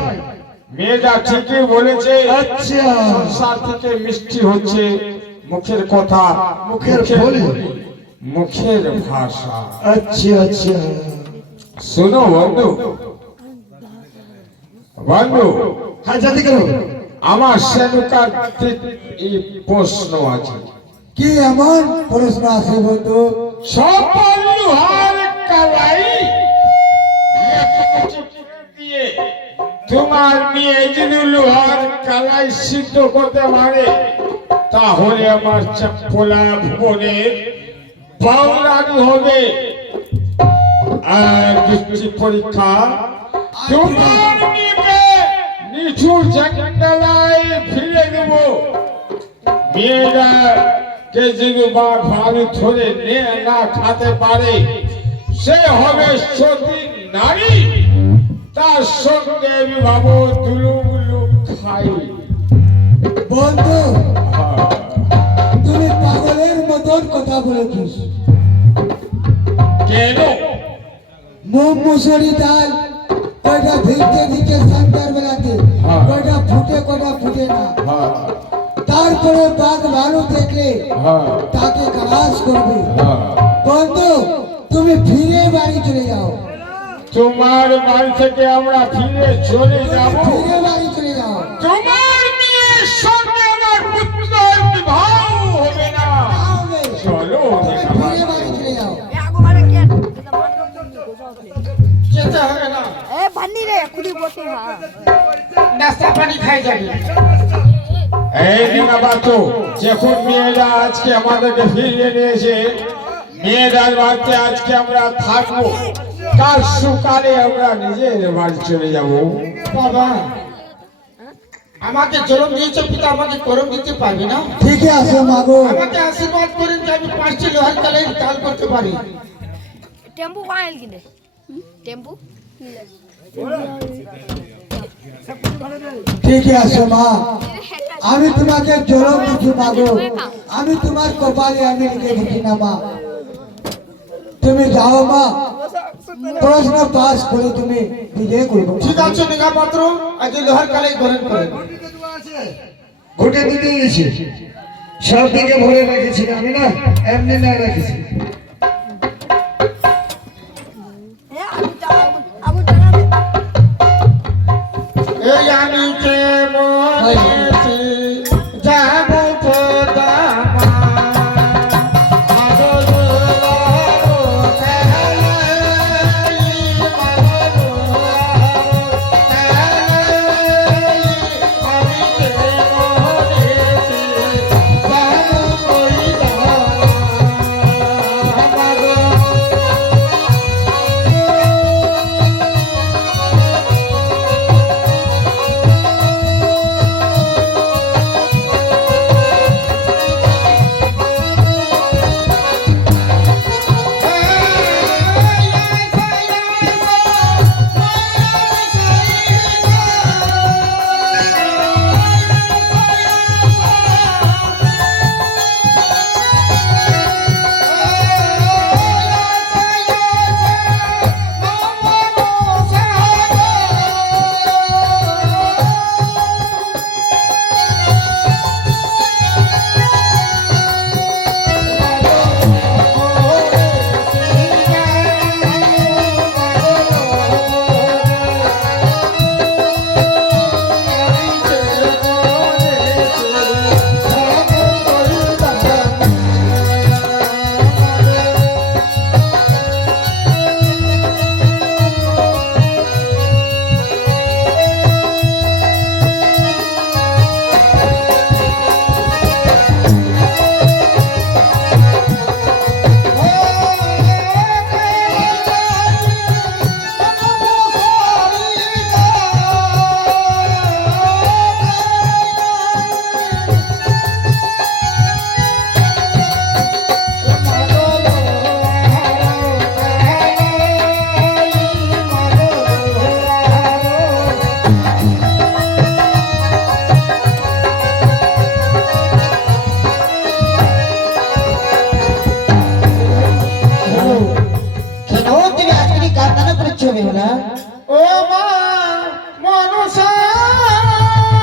তাই মেয়েটা ঠিকই বলেছে। আচ্ছা সংসার থেকে মিষ্টি হচ্ছে মুখের কথা, মুখের বলি, মুখের ভাষা। আচ্ছা আচ্ছা শোনো বন্ধু, বন্ধু হ্যাঁ জাতি কেন আমার সেনুকার এই প্রশ্ন আছে। কি এমন প্রশ্ন আছে বন্ধু? সকল লোহার কালাই দিয়ে তোমার মেয়ে যদি লোহার কালাই সিদ্ধ করতে পারে তাহলে আমার চাপলা ভুবনের বাউরানি হবে। আর দৃষ্টি পরীক্ষা তোমার মেয়েকে নিচুর জঙ্গলায় ফিরে দেব। মেয়েরা কে যদি ভাবে ধরে না খাতে পারে সে হবে সতী নারী, তার সঙ্গে আমি ভাবো দুলুগুলু খাই। বন্ধু তুমি পাগলের মতন কথা বলেছিস। কেন? মুগ মুসুরি ডাল কয়টা ভিজতে দিচ্ছে সন্ধ্যার বেলাতে, কয়টা ফুটে কয়টা ফুটে না। তারপরে বাঘ ভালো দেখলে তাকে গালাজ করবে। বন্ধু তুমি ফিরে বাড়ি চলে যাও। তোমার বাড়ি থেকে আমরা ফিরে চলে যাব। ফিরে বাড়ি চলে যাও। তোমার মেয়ের সঙ্গে আমার পুত্রের বিবাহ হবে না। চলো ফিরে বাড়ি চলে যাও। যেতে হবে না। নাস্তা পানি খাই যাবি। এই নিনা বাতো, যখন মেয়েরা আজকে আমাদেরকে ফিরিয়ে নিয়েছে, মেয়েরার বাড়িতে আজকে আমরা থাকবো, কাল সকালে আমরা নিজের বাড়ি চলে যাব। বাবা আমাকে জলম দিয়েছে পিতা, আমাকে করম দিতে পারবে না? ঠিকই আছে মাগো। আমাকে আশীর্বাদ করেন যে আমি 5টি লোহার কালাই ডাল করতে পারি। টেম্পু কাইল কিনে টেম্পু ঠিকই আছে মা, আমি তোমাকে জলম দিচ্ছি মাগো। আমি তোমার কপালে আমি লিখে দিচ্ছি না মা। তুমি যাও মা, পড়াশোনা পাস করে তুমি বিয়ে করবো। ঠিক আছে নিগা পাত্র, আজ লোহার কালাই গ্রহণ করেন। ঘুটে দিতে গেছি, সব দিকে ভরে রেখেছি আমি না, এমনি না রেখেছি। এই আমি কেমন আছি যাবো খোদামা, কেন তুমি আজকে কান্না করেছো বেহুলা?